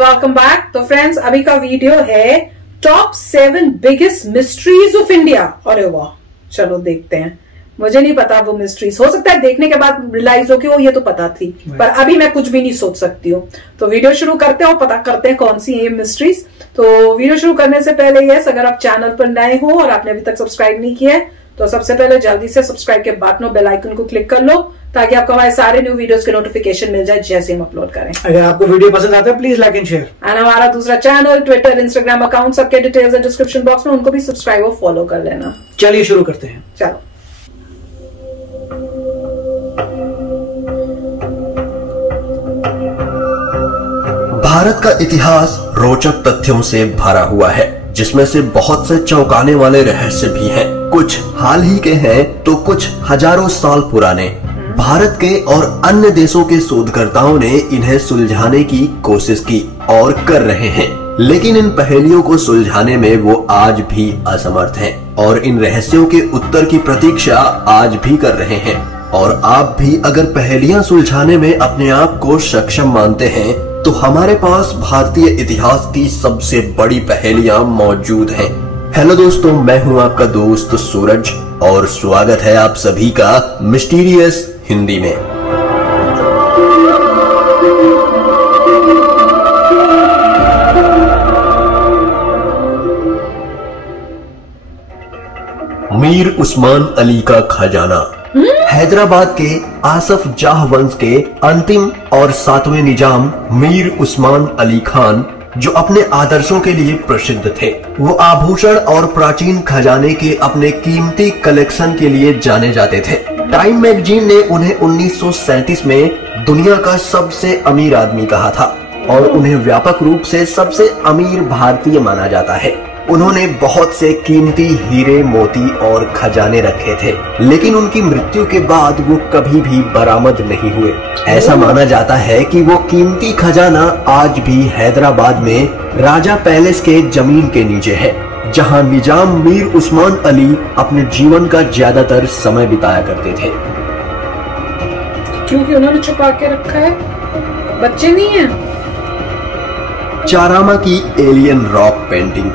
Welcome back. तो friends, अभी का वीडियो है top 7 biggest mysteries of India. अरे वाह, चलो देखते हैं। मुझे नहीं पता वो मिस्ट्रीज, हो सकता है देखने के बाद रियलाइज हो कि वो ये तो पता थी, पर अभी मैं कुछ भी नहीं सोच सकती हूँ। तो वीडियो शुरू करते हैं और पता करते हैं कौन सी है ये मिस्ट्रीज। तो वीडियो शुरू करने से पहले यस, अगर आप चैनल पर नए हो और आपने अभी तक सब्सक्राइब नहीं किया है तो सबसे पहले जल्दी से सब्सक्राइब के बटन और बेल आइकन को क्लिक कर लो ताकि आपको हमारे सारे न्यू वीडियोस के नोटिफिकेशन मिल जाए जैसे हम अपलोड करें। अगर आपको वीडियो पसंद आता है please like and share. And हमारा दूसरा चैनल, ट्विटर, इंस्टाग्राम अकाउंट, सबके डिटेल्स है डिस्क्रिप्शन बॉक्स में, उनको भी सब्सक्राइब और फॉलो कर लेना। चलिए शुरू करते हैं। चलो। भारत का इतिहास रोचक तथ्यों से भरा हुआ है, जिसमें से बहुत से चौंकाने वाले रहस्य भी हैं। कुछ हाल ही के हैं तो कुछ हजारों साल पुराने। भारत के और अन्य देशों के शोधकर्ताओं ने इन्हें सुलझाने की कोशिश की और कर रहे हैं, लेकिन इन पहेलियों को सुलझाने में वो आज भी असमर्थ हैं और इन रहस्यों के उत्तर की प्रतीक्षा आज भी कर रहे हैं। और आप भी अगर पहेलियां सुलझाने में अपने आप को सक्षम मानते हैं तो हमारे पास भारतीय इतिहास की सबसे बड़ी पहेलियां मौजूद हैं। हेलो दोस्तों, मैं हूं आपका दोस्त सूरज और स्वागत है आप सभी का मिस्टीरियस हिंदी में। मीर उस्मान अली का खजाना। हैदराबाद के आसफ जाह वंश के अंतिम और 7वें निजाम मीर उस्मान अली खान, जो अपने आदर्शों के लिए प्रसिद्ध थे, वो आभूषण और प्राचीन खजाने के अपने कीमती कलेक्शन के लिए जाने जाते थे। टाइम मैगजीन ने उन्हें 1937 में दुनिया का सबसे अमीर आदमी कहा था और उन्हें व्यापक रूप से सबसे अमीर भारतीय माना जाता है। उन्होंने बहुत से कीमती हीरे, मोती और खजाने रखे थे, लेकिन उनकी मृत्यु के बाद वो कभी भी बरामद नहीं हुए। ऐसा माना जाता है कि वो कीमती खजाना आज भी हैदराबाद में राजा पैलेस के जमीन के नीचे है, जहां निजाम मीर उस्मान अली अपने जीवन का ज्यादातर समय बिताया करते थे। क्योंकि उन्होंने छुपा के रखा है, बच्चे नहीं है। चारामा की एलियन रॉक पेंटिंग।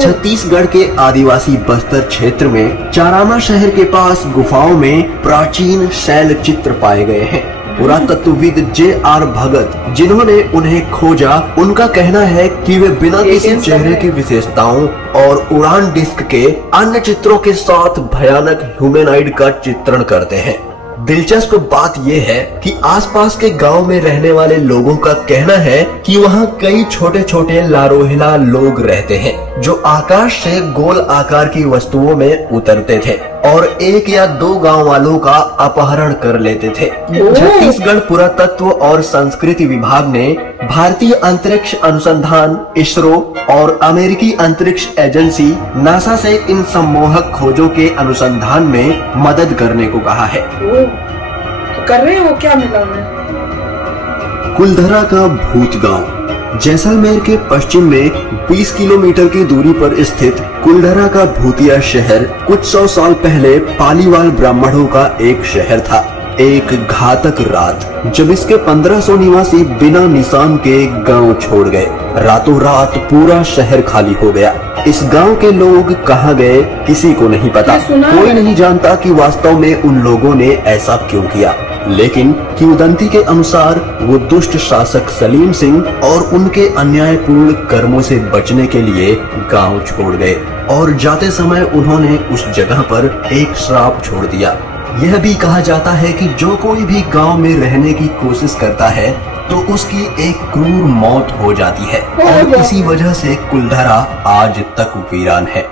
छत्तीसगढ़ के आदिवासी बस्तर क्षेत्र में चारामा शहर के पास गुफाओं में प्राचीन शैल चित्र पाए गए हैं। पुरातत्वविद J.R. भगत, जिन्होंने उन्हें खोजा, उनका कहना है कि वे बिना किसी चेहरे की विशेषताओं और उड़ान डिस्क के अन्य चित्रों के साथ भयानक ह्यूमैनॉइड का चित्रण करते हैं। दिलचस्प बात यह है कि आसपास के गांव में रहने वाले लोगों का कहना है कि वहां कई छोटे छोटे लारोहिला लोग रहते हैं, जो आकाश से गोल आकार की वस्तुओं में उतरते थे और 1 या 2 गांव वालों का अपहरण कर लेते थे। छत्तीसगढ़ पुरातत्व और संस्कृति विभाग ने भारतीय अंतरिक्ष अनुसंधान ISRO और अमेरिकी अंतरिक्ष एजेंसी नासा से इन सम्मोहक खोजों के अनुसंधान में मदद करने को कहा है। तो कर रहे हो, क्या मिला उन्हें? कुलधरा का भूत गांव। जैसलमेर के पश्चिम में 20 किलोमीटर की दूरी पर स्थित कुलधरा का भूतिया शहर कुछ 100 साल पहले पालीवाल ब्राह्मणों का एक शहर था। एक घातक रात जब इसके 1500 निवासी बिना निशान के गांव छोड़ गए, रातों रात पूरा शहर खाली हो गया। इस गांव के लोग कहां गए किसी को नहीं पता। कोई नहीं जानता कि वास्तव में उन लोगों ने ऐसा क्यों किया, लेकिन किंवदंती के अनुसार वो दुष्ट शासक सलीम सिंह और उनके अन्यायपूर्ण कर्मों से बचने के लिए गांव छोड़ गए और जाते समय उन्होंने उस जगह पर एक श्राप छोड़ दिया। यह भी कहा जाता है कि जो कोई भी गांव में रहने की कोशिश करता है तो उसकी एक क्रूर मौत हो जाती है और इसी वजह से कुलधरा आज तक वीरान है।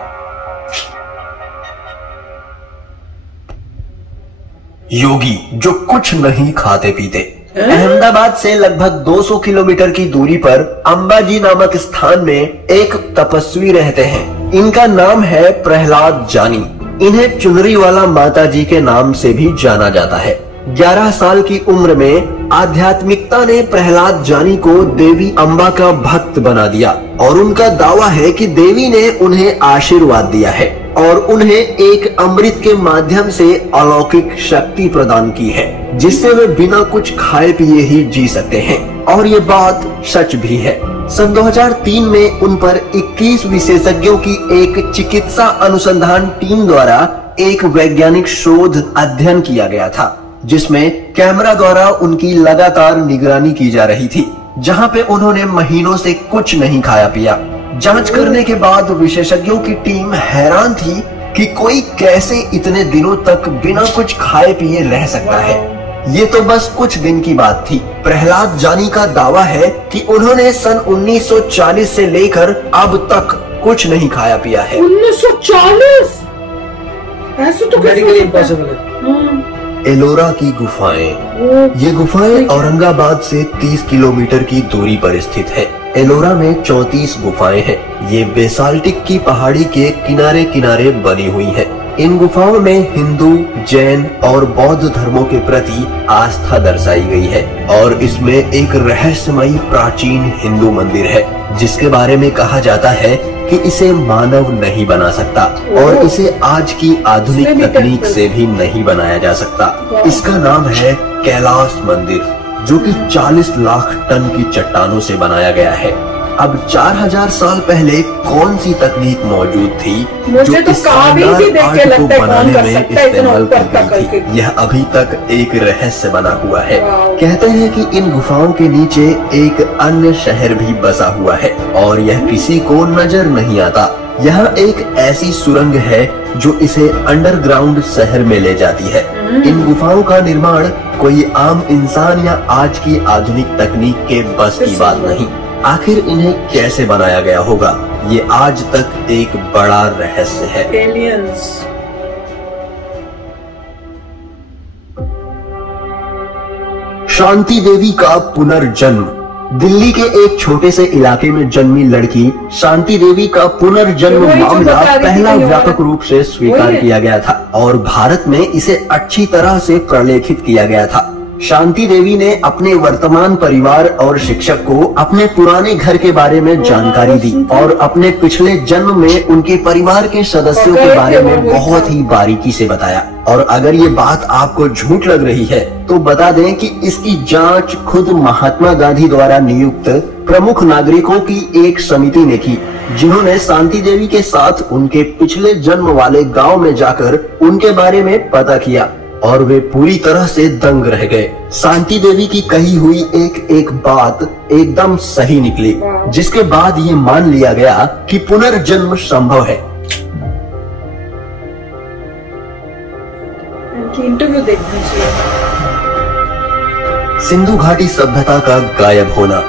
योगी जो कुछ नहीं खाते पीते। अहमदाबाद से लगभग 200 किलोमीटर की दूरी पर अंबाजी नामक स्थान में एक तपस्वी रहते हैं। इनका नाम है प्रहलाद जानी। इन्हें चुनरी वाला माता जी के नाम से भी जाना जाता है। 11 साल की उम्र में आध्यात्मिकता ने प्रहलाद जानी को देवी अम्बा का भक्त बना दिया और उनका दावा है कि देवी ने उन्हें आशीर्वाद दिया है और उन्हें एक अमृत के माध्यम से अलौकिक शक्ति प्रदान की है, जिससे वे बिना कुछ खाए पिए ही जी सकते हैं। और ये बात सच भी है। सन 2003 में उन पर 21 विशेषज्ञों की एक चिकित्सा अनुसंधान टीम द्वारा एक वैज्ञानिक शोध अध्ययन किया गया था, जिसमें कैमरा द्वारा उनकी लगातार निगरानी की जा रही थी, जहां पे उन्होंने महीनों से कुछ नहीं खाया पिया। जांच करने के बाद विशेषज्ञों की टीम हैरान थी कि कोई कैसे इतने दिनों तक बिना कुछ खाए पिए रह सकता है। ये तो बस कुछ दिन की बात थी। प्रहलाद जानी का दावा है कि उन्होंने सन 1940 से लेकर अब तक कुछ नहीं खाया पिया है। 1940? ऐसे तो मेडिकली इम्पॉसिबल है। एलोरा की गुफाएं। ये गुफाएं औरंगाबाद से 30 किलोमीटर की दूरी पर स्थित है। एलोरा में 34 गुफाएं हैं। ये बेसाल्टिक की पहाड़ी के किनारे किनारे बनी हुई हैं। इन गुफाओं में हिंदू, जैन और बौद्ध धर्मों के प्रति आस्था दर्शाई गई है और इसमें एक रहस्यमयी प्राचीन हिंदू मंदिर है, जिसके बारे में कहा जाता है कि इसे मानव नहीं बना सकता और इसे आज की आधुनिक तकनीक से भी नहीं बनाया जा सकता। इसका नाम है कैलाश मंदिर, जो कि 40 लाख टन की चट्टानों से बनाया गया है। अब 4000 साल पहले कौन सी तकनीक मौजूद थी जो तो इस शानदार आर्ट को बनाने में इस्तेमाल की गई थी, यह अभी तक एक रहस्य बना हुआ है। कहते हैं कि इन गुफाओं के नीचे एक अन्य शहर भी बसा हुआ है और यह किसी को नजर नहीं आता। यहाँ एक ऐसी सुरंग है जो इसे अंडरग्राउंड शहर में ले जाती है। इन गुफाओं का निर्माण कोई आम इंसान या आज की आधुनिक तकनीक के बस की बात नहीं। आखिर इन्हें कैसे बनाया गया होगा, ये आज तक एक बड़ा रहस्य है। एलियंस। शांति देवी का पुनर्जन्म। दिल्ली के एक छोटे से इलाके में जन्मी लड़की शांति देवी का पुनर्जन्म मामला पहला व्यापक रूप से स्वीकार किया गया था और भारत में इसे अच्छी तरह से प्रलेखित किया गया था। शांति देवी ने अपने वर्तमान परिवार और शिक्षक को अपने पुराने घर के बारे में जानकारी दी और अपने पिछले जन्म में उनके परिवार के सदस्यों के बारे में बहुत ही बारीकी से बताया। और अगर ये बात आपको झूठ लग रही है तो बता दें कि इसकी जांच खुद महात्मा गांधी द्वारा नियुक्त प्रमुख नागरिकों की एक समिति ने की, जिन्होंने शांति देवी के साथ उनके पिछले जन्म वाले गाँव में जाकर उनके बारे में पता किया और वे पूरी तरह से दंग रह गए। शांति देवी की कही हुई एक बात एकदम सही निकली, जिसके बाद ये मान लिया गया कि पुनर्जन्म संभव है। इंटरव्यू देखना चाहिए। सिंधु घाटी सभ्यता का गायब होना।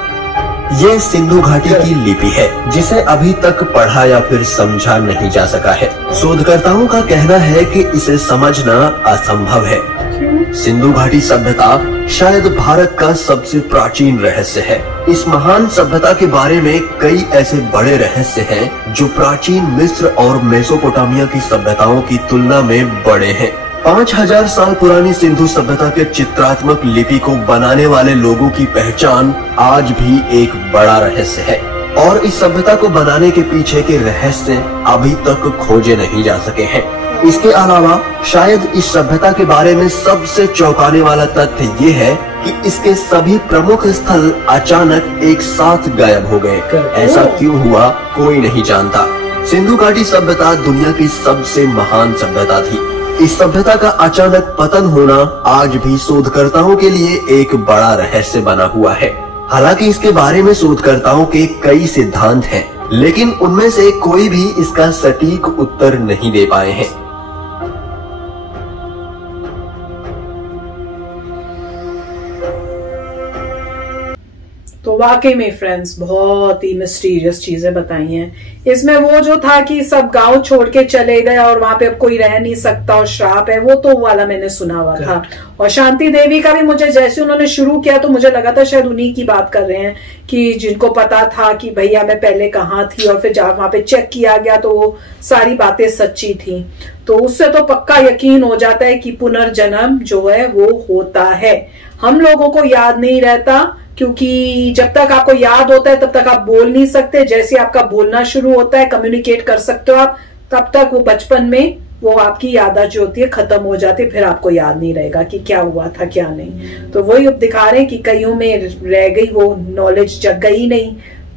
ये सिंधु घाटी की लिपि है जिसे अभी तक पढ़ा या फिर समझा नहीं जा सका है। शोधकर्ताओं का कहना है कि इसे समझना असंभव है। सिंधु घाटी सभ्यता शायद भारत का सबसे प्राचीन रहस्य है। इस महान सभ्यता के बारे में कई ऐसे बड़े रहस्य हैं जो प्राचीन मिस्र और मेसोपोटामिया की सभ्यताओं की तुलना में बड़े हैं। 5000 साल पुरानी सिंधु सभ्यता के चित्रात्मक लिपि को बनाने वाले लोगों की पहचान आज भी एक बड़ा रहस्य है और इस सभ्यता को बनाने के पीछे के रहस्य अभी तक खोजे नहीं जा सके हैं। इसके अलावा शायद इस सभ्यता के बारे में सबसे चौंकाने वाला तथ्य ये है कि इसके सभी प्रमुख स्थल अचानक एक साथ गायब हो गए। ऐसा क्यों हुआ कोई नहीं जानता। सिंधु घाटी सभ्यता दुनिया की सबसे महान सभ्यता थी। इस सभ्यता का अचानक पतन होना आज भी शोधकर्ताओं के लिए एक बड़ा रहस्य बना हुआ है। हालांकि इसके बारे में शोधकर्ताओं के कई सिद्धांत हैं, लेकिन उनमें से कोई भी इसका सटीक उत्तर नहीं दे पाए हैं। तो वाकई में फ्रेंड्स बहुत ही मिस्टीरियस चीजें बताई हैं। इसमें वो जो था कि सब गांव छोड़ के चले गए और वहां पे अब कोई रह नहीं सकता और श्राप है, वो तो वाला मैंने सुना हुआ था। और शांति देवी का भी मुझे जैसे उन्होंने शुरू किया तो मुझे लगा था शायद उन्हीं की बात कर रहे हैं कि जिनको पता था कि भैया मैं पहले कहाँ थी और फिर जब वहां पे चेक किया गया तो वो सारी बातें सच्ची थी। तो उससे तो पक्का यकीन हो जाता है कि पुनर्जन्म जो है वो होता है। हम लोगों को याद नहीं रहता क्योंकि जब तक आपको याद होता है तब तक आप बोल नहीं सकते। जैसे आपका बोलना शुरू होता है, कम्युनिकेट कर सकते हो आप, तब तक वो बचपन में वो आपकी याददाश्त जो होती है खत्म हो जाती है। फिर आपको याद नहीं रहेगा कि क्या हुआ था क्या नहीं। तो वही अब दिखा रहे हैं कि कईयों में रह गई वो नॉलेज, जग गई नहीं।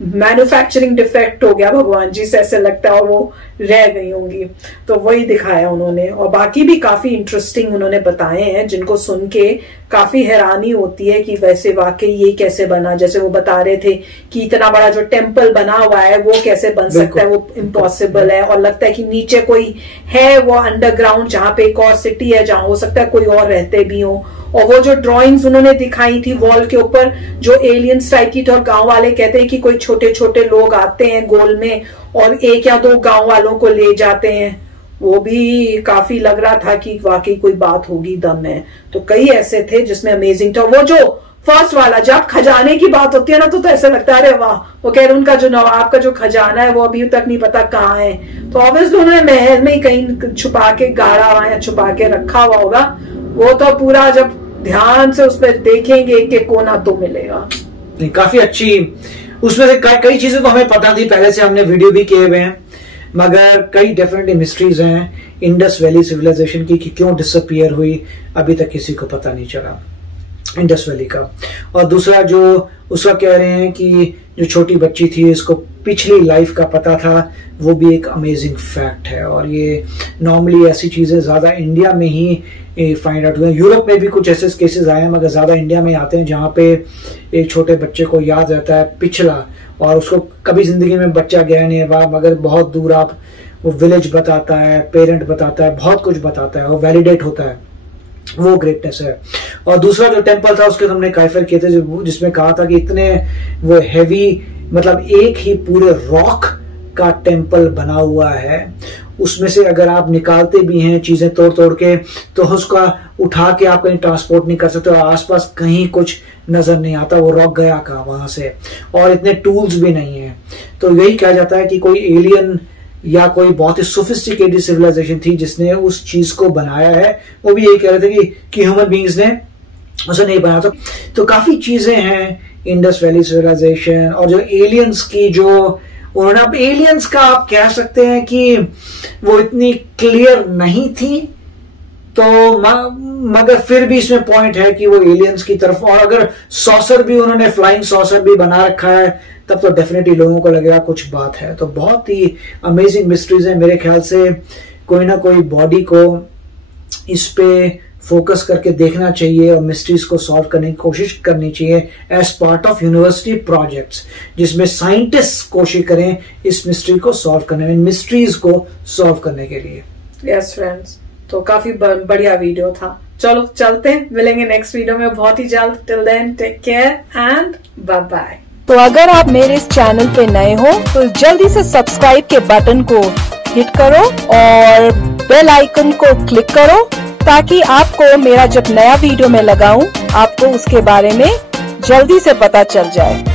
मैन्युफैक्चरिंग डिफेक्ट हो गया भगवान जी से, ऐसे लगता है, और वो रह गई होंगी। तो वही दिखाया उन्होंने, और बाकी भी काफी इंटरेस्टिंग उन्होंने बताए हैं, जिनको सुन के काफी हैरानी होती है कि वैसे वाकई ये कैसे बना। जैसे वो बता रहे थे कि इतना बड़ा जो टेम्पल बना हुआ है वो कैसे बन सकता है, वो इम्पॉसिबल है, और लगता है कि नीचे कोई है वो अंडरग्राउंड, जहां पे एक और सिटी है जहां हो सकता है कोई और रहते भी हो। और वो जो ड्राइंग्स उन्होंने दिखाई थी वॉल के ऊपर, जो एलियंस टाइप की थी, और गांव वाले कहते हैं कि कोई छोटे छोटे लोग आते हैं गोल में और 1 या 2 गांव वालों को ले जाते हैं, वो भी काफी लग रहा था कि वाकई कोई बात होगी, दम है। तो कई ऐसे थे जिसमें अमेजिंग था। वो जो फर्स्ट वाला, जब खजाने की बात होती है ना, तो ऐसा लगता है अरे वाह, वो कह रहे उनका जो नवाब का जो खजाना है वो अभी तक नहीं पता कहाँ है। तो ऑब्वियसली उन्होंने महल में ही कहीं छुपा के गाड़ा हुआ या छुपा के रखा हुआ होगा। वो तो पूरा जब ध्यान से उस पर देखेंगे कि कोना तो मिलेगा। नहीं, काफी अच्छी, उसमें से कई चीजें तो हमें पता थी पहले से, हमने वीडियो भी किए हुए हैं, मगर कई डेफिनेटली मिस्ट्रीज हैं इंडस वैली सिविलाइजेशन की, कि क्यों डिसअपियर हुई अभी तक किसी को पता नहीं चला इंडस वैली का। और दूसरा जो उसका कह रहे हैं कि जो छोटी बच्ची थी इसको पिछली लाइफ का पता था, वो भी एक अमेजिंग फैक्ट है। और ये नॉर्मली ऐसी चीजें ज्यादा इंडिया में ही फाइंड आउट हुए। यूरोप में भी कुछ ऐसे केसेस आए हैं, मगर ज्यादा इंडिया में आते हैं, जहाँ पे एक छोटे बच्चे को याद रहता है पिछला, और उसको कभी जिंदगी में बच्चा गया नहीं है, मगर बहुत दूर आप वो विलेज बताता है, पेरेंट बताता है, बहुत कुछ बताता है, वो वैलिडेट होता है, वो ग्रेटनेस है। और दूसरा जो टेम्पल था उसके हमने काइफर किए थे, जिसमें कहा था कि इतने वो हैवी, मतलब एक ही पूरे रॉक का टेम्पल बना हुआ है, उसमें से अगर आप निकालते भी हैं चीजें तोड़ तोड़ के, तो उसका उठा के आप कहीं ट्रांसपोर्ट नहीं कर सकते, और आसपास कहीं कुछ नजर नहीं आता, वो रॉक गया कहाँ वहां से, और इतने टूल्स भी नहीं है। तो यही कहा जाता है कि कोई एलियन या कोई बहुत ही सोफिस्टिकेटेड सिविलाइजेशन थी जिसने उस चीज को बनाया है। वो भी यही कह रहे थे कि ह्यूमन बींग्स ने उसे नहीं बनाया। तो काफी चीजें हैं इंडस वैली सिविलाइजेशन, और जो एलियंस की जो उन्होंने, अब एलियंस का आप कह सकते हैं कि वो इतनी क्लियर नहीं थी, तो मगर फिर भी इसमें पॉइंट है कि वो एलियंस की तरफ, और अगर सॉसर भी उन्होंने फ्लाइंग सॉसर भी बना रखा है, तब तो डेफिनेटली लोगों को लगेगा कुछ बात है। तो बहुत ही अमेजिंग मिस्ट्रीज है। मेरे ख्याल से कोई ना कोई बॉडी को इस पे फोकस करके देखना चाहिए और मिस्ट्रीज को सॉल्व करने की कोशिश करनी चाहिए as part of university projects, जिसमें साइंटिस्ट कोशिश करें इस मिस्ट्री को सॉल्व करने में, मिस्ट्रीज को सॉल्व करने के लिए। यस फ्रेंड्स, तो काफी बढ़िया वीडियो था। चलो चलते हैं, मिलेंगे नेक्स्ट वीडियो में बहुत ही जल्द। Till then take care and bye bye. तो अगर आप मेरे इस चैनल पे नए हो तो जल्दी से सब्सक्राइब के बटन को हिट करो और बेल आइकन को क्लिक करो, ताकि आपको मेरा जब नया वीडियो मैं लगाऊं आपको उसके बारे में जल्दी से पता चल जाए।